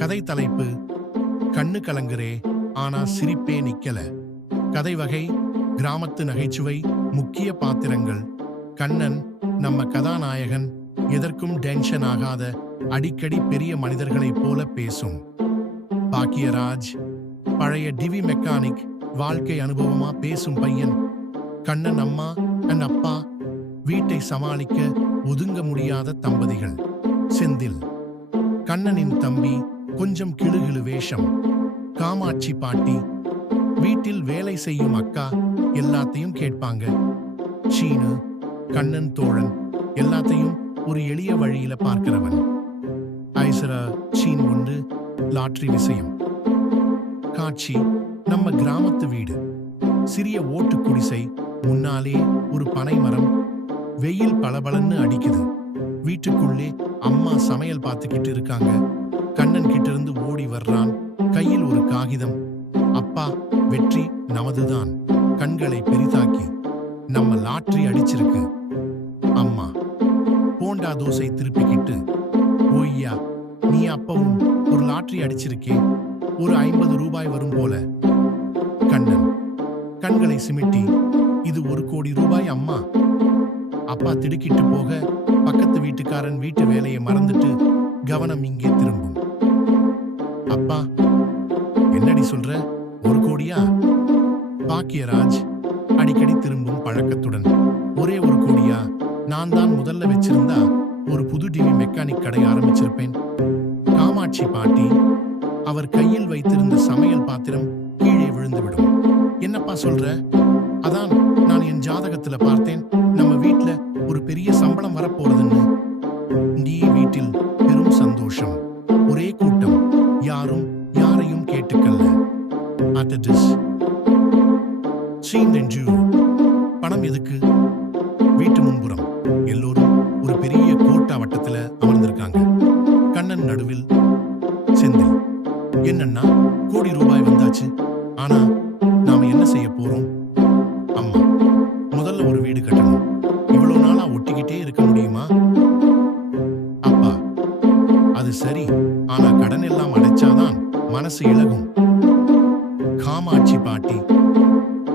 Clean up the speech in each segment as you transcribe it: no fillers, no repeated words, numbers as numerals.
கதை தலைப்பு கண்ணு கலங்குறே ஆனா சிரிப்பே நிக்கல. கதை வகை கிராமத்து நகைச்சுவை. முக்கிய பாத்திரங்கள் கண்ணன் நம்ம கதாநாயகன், எதற்கும் டென்ஷன் ஆகாத, அடிக்கடி பெரிய மனிதர்களைப் போல பேசும். பாக்கியராஜ் பழைய டிவி மெக்கானிக், வாழ்க்கை அனுபவமா பேசும் பையன். கண்ணன் அம்மா அண்ட் அப்பா, வீட்டை சமாளிக்க ஒதுங்க முடியாத தம்பதிகள். செந்தில் கண்ணனின் தம்பி, கொஞ்சம் கிளுகிளு வேஷம். காமாட்சி பாட்டி, வீட்டில் வேலை செய்யும் அக்கா, எல்லாத்தையும் கேட்பாங்க. சீனு கண்ணன் தோழன், எல்லாத்தையும் ஒரு எளிய வழியில பார்க்கிறவன். ஐசரா சீன் ஒன்று, லாட்ரி விஷயம். காட்சி நம்ம கிராமத்து வீடு. சிறிய ஓட்டு குடிசை, முன்னாலே ஒரு பனை மரம். வெயில் பளபளன்னு அடிக்குது. வீட்டுக்குள்ளே அம்மா சமையல் பார்த்துக்கிட்டு இருக்காங்க. கண்ணன் கிட்ட இருந்து ஓடி வர்றான், கையில் ஒரு காகிதம். அப்பா, வெற்றி நமதுதான். கண்களை பெரிதாக்கி, நம்ம லாட்ரி அடிச்சிருக்கு. அம்மா போண்டா தோசை திருப்பிக்கிட்டு, ஓய்யா, நீ அப்பவும் ஒரு லாட்ரி அடிச்சிருக்கே, ஒரு 50 ரூபாய் வரும் போல. கண்ணன் கண்களை சிமிட்டி, இது 1 கோடி ரூபாய் அம்மா. அப்பா திடுக்கிட்டு போக, பக்கத்து வீட்டுக்காரன் வீட்டு வேலையை மறந்துட்டு கவனம் இங்கே திரும்பும். அப்பா, என்னடி சொல்ற, 1 கோடியா? பாக்கியராஜ் அடிக்கடி திரும்பும் பழக்கத்துடன், ஒரே 1 கோடியா? நான் தான் முதல்ல வச்சிருந்தா ஒரு புது டிவி மெக்கானிக் கடை ஆரம்பிச்சிருப்பேன். காமாட்சி பாட்டி, அவர் கையில் வைத்திருந்த சமையல் பாத்திரம் கீழே விழுந்துவிடும். என்னப்பா சொல்ற? அதான் நான் என் ஜாதகத்துல பார்த்தேன், நம்ம வீட்ல ஒரு பெரிய சம்பளம் வரப்போறதுன்னு. நீ வீட்டில் பெரும் சந்தோஷம், ஒரே கூட்டம், யாரும் யாரையும் கேட்டுக்கல்ல. பணம் எதுக்கு? வீட்டு முன்புறம் எல்லோரும் ஒரு பெரிய கோட்டா வட்டத்துல அமர்ந்திருக்காங்க. கண்ணன் நடுவில். செந்தில், என்னன்னா கோடி ரூபாய் வந்தாச்சு, ஆனா நாம என்ன செய்ய போறோம்? அம்மா, முதல்ல ஒரு வீடு கட்டணும். இவ்வளவு நாளா ஒட்டிக்கிட்டே இருக்க முடியுமா? அப்பா, அது சரி, ஆனா கடன் எல்லாம் அடைச்சாதான் மனசு இழகும். காமாட்சி பாட்டி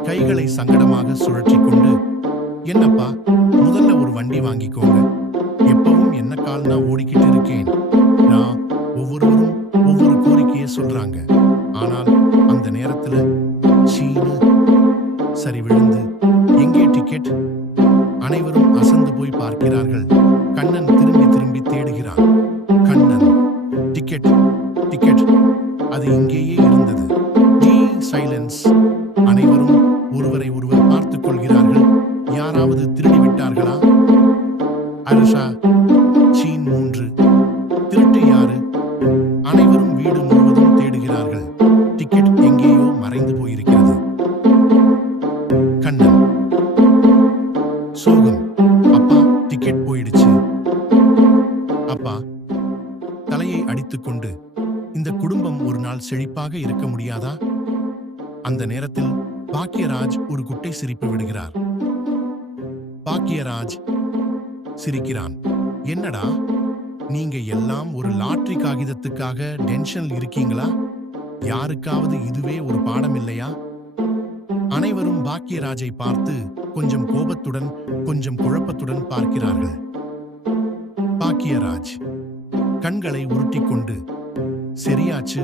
கைகளை சங்கடமாக சுழற்றி கொண்டு, என்னப்பா, முதல்ல ஒரு வண்டி வாங்கிக்கோங்க. எப்பவும் என்ன கால்னா ஓடிக்கிட்டு இருக்கேன் நான். ஒவ்வொருவரும் ஒவ்வொரு கோரிக்கையை சொல்றாங்க. ஆனால் அந்த நேரத்துல சீனு சரி விழுந்து, எங்கே டிக்கெட்? அனைவரும் அசந்து போய் பார்க்கிறார்கள். கண்ணன் திரும்பி திரும்பி தேடுகிறான். கண்ணன், டிக்கெட் டிக்கெட், அது இங்கேயே இருந்தது. சைலன்ஸ். அனைவரும் ஒருவரை ஒருவர் பார்த்துக் கொள்கிறார்கள். யாராவது திருடிவிட்டார்களா? அரசா சீன் 3, திருட்டு யாரு? அனைவரும் வீடு முழுவதும் தேடுகிறார்கள். டிக்கெட் எங்கேயோ மறைந்து போயிருக்கிறது. கண்ணன் சோகம், அப்பா, டிக்கெட் போயிடுச்சு. அப்பா தலையை அடித்துக்கொண்டு, இந்த குடும்பம் ஒரு நாள் செழிப்பாக இருக்க முடியாதா? அந்த நேரத்தில் பாக்கியராஜ் ஒரு குட்டை சிரிப்பு விடுகிறார். பாக்கியராஜ் சிரிக்கிறான். என்னடா, நீங்க எல்லாம் ஒரு லாட்ரி காகிதத்துக்காக டென்ஷனில் இருக்கீங்களா? யாருக்காவது இதுவே ஒரு பாடம் இல்லையா? அனைவரும் பாக்கியராஜை பார்த்து கொஞ்சம் கோபத்துடன், கொஞ்சம் குழப்பத்துடன் பார்க்கிறார்கள். பாக்கியராஜ் கண்களை உருட்டிக்கொண்டு, சரியாச்சு,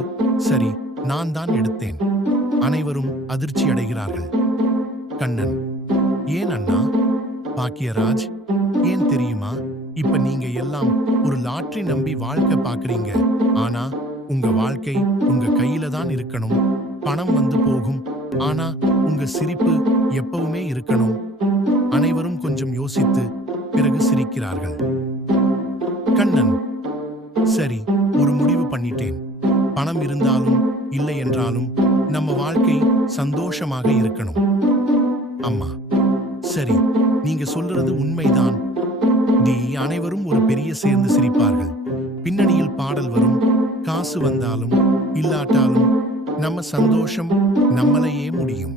சரி, நான் தான் எடுத்தேன். அனைவரும் அதிர்ச்சி அடைகிறார்கள். கண்ணன், ஏன் அண்ணா? பாக்கியராஜ், ஏன் தெரியுமா? இப்ப நீங்க எல்லாம் ஒரு லாட்ரி நம்பி வாழ்க்கை பாக்குறீங்க. ஆனா உங்க வாழ்க்கை உங்க கையில தான் இருக்கணும். பணம் வந்து போகும், ஆனா உங்க சிரிப்பு எப்பவுமே இருக்கணும். அனைவரும் கொஞ்சம் யோசித்து பிறகு சிரிக்கிறார்கள். கண்ணன், சரி, ஒரு முடிவு பண்ணிட்டேன். பணம் இருந்தாலும் இல்லை என்றாலும் நம்ம வாழ்க்கை சந்தோஷமாக இருக்கணும். அம்மா, சரி, நீங்க சொல்றது உண்மைதான். அனைவரும் ஒரு பெரிய சேர்ந்து சிரிப்பார்கள். பின்னணியில் பாடல் வரும். காசு வந்தாலும் இல்லாட்டாலும் நம்ம சந்தோஷம் நம்மளையே முடியும்.